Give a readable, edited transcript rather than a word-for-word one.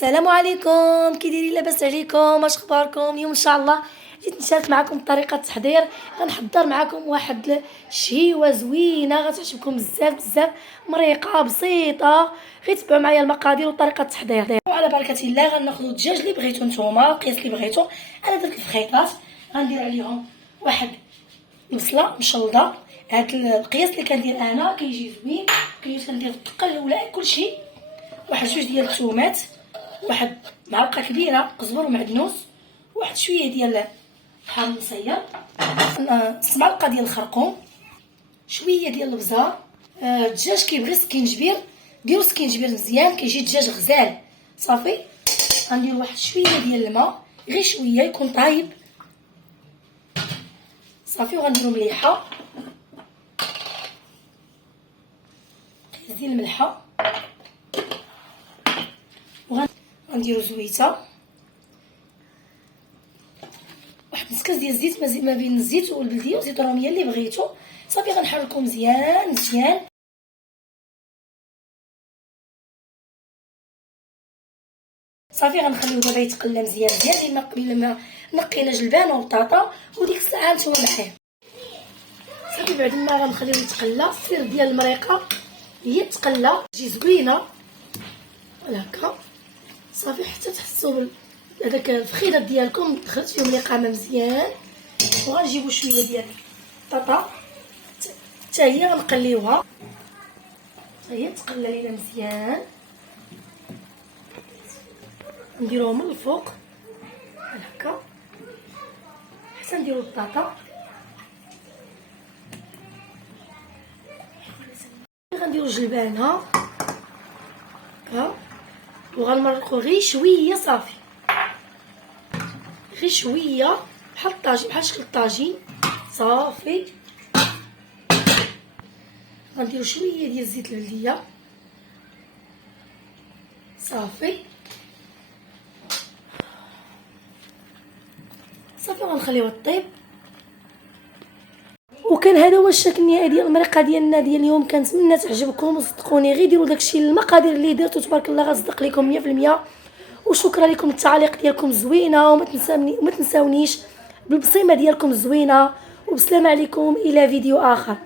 السلام عليكم، كي دايرين؟ لاباس عليكم؟ اش اخباركم؟ اليوم ان شاء الله جيت نشارك معكم طريقه التحضير. غنحضر معكم واحد الشهيوه زوينه غتعجبكم بزاف بزاف، مريقه بسيطه. غير تبعوا معايا المقادير وطريقه التحضير. وعلى بركه الله غناخذوا الدجاج اللي بغيتو نتوما، القياس اللي بغيتو. انا درت الفخيطات، غندير عليهم واحد بصله مشلضه. هاد القياس اللي كندير انا كيجي زوين، كندير الدقه الاولى كلشي. واحد جوج ديال الثومات، واحد معلقه كبيره قزبر ومعدنوس، واحد شويه ديال حار مصير، نص معلقه ديال الخرقوم، شويه ديال البزار. الدجاج كيبغي سكينجبير، ديروا سكينجبير مزيان، كيجي الدجاج غزال. صافي غندير واحد شويه ديال الماء، غير شويه يكون طايب. صافي وغنديروا مليحه، قياس ديال الملحه، غنديروا زويته، واحد نص كاس ديال الزيت، ما بين الزيت والبلديه وزيت الروميه اللي بغيتو. صافي غنحركو مزيان مزيان. صافي غنخليوه دابا يتقلى مزيان مزيان قبل ما نقينا جلبان وبطاطا، وديك الساعه نتوما معايا. صافي بعد ما غنخليوه يتقلى، السر ديال المريقه هي تقلى تجي زوينه هكا. صافي حتى تحسوا هذاك الفخيدات ديالكم دخلت فيهم الإقامة مزيان. وغنجيبو شويه ديال البطاطا حتى هي غنقليوها، حتى هي تقلى لينا مزيان. نديروها من الفوق هكا حتى نديرو البطاطا. غنديرو الجلبانه هكا وغنمرقو غير شويه. صافي غير شويه بحال الطاجين، بحال شكل الطاجين. صافي غنديرو شويه ديال زيت البلديه. صافي غنخليوها طيب. وكان هذا هو الشكل النهائي ديال المرقه ديالنا ديال اليوم. كنتمنى تعجبكم، وصدقوني غير ديروا داكشي المقادير اللي درتو تبارك الله غتصدق لكم 100%. وشكرا لكم، التعاليق ديالكم زوينه، وما تنساونيش بالبصيمه ديالكم زوينه. وبسلام عليكم، الى فيديو اخر.